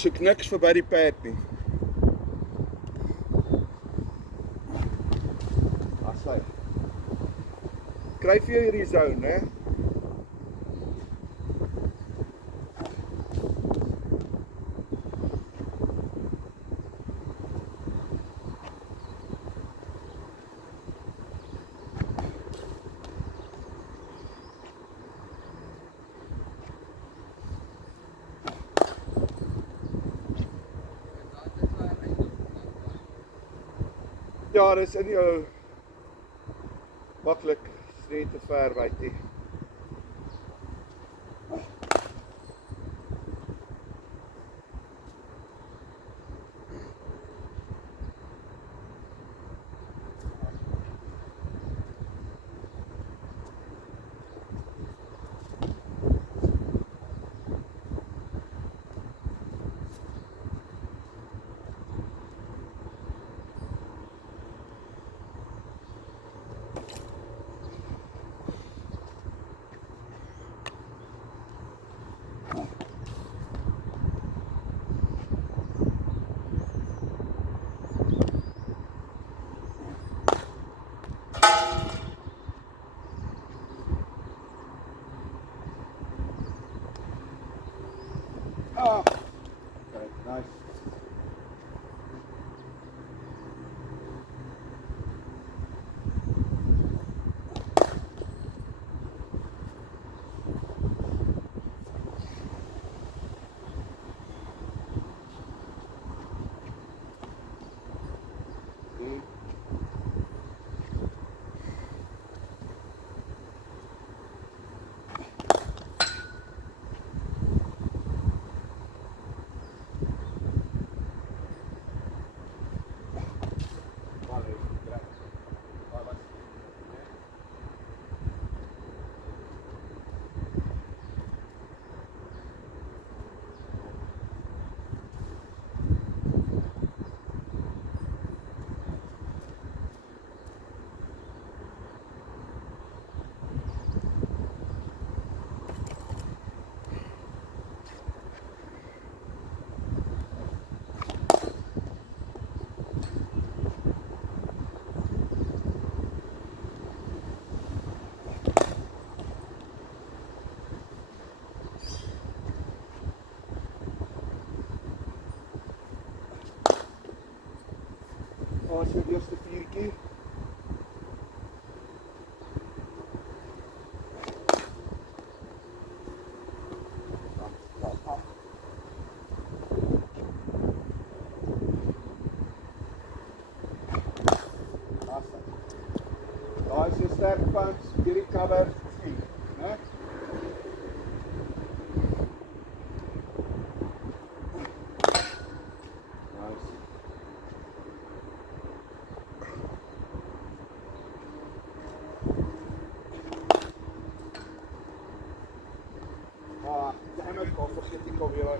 soek niks verby die pad nie. Asai. Kry vir jou hierdie zone, hè? Ja, dis in jou maklik, is nie te ver buite nie. Ah, okay, nice. As jou eerste viertjie. Daar is jou sterk punch, hierdie cover, vier, né? Damn it, ik vergeet die alweer.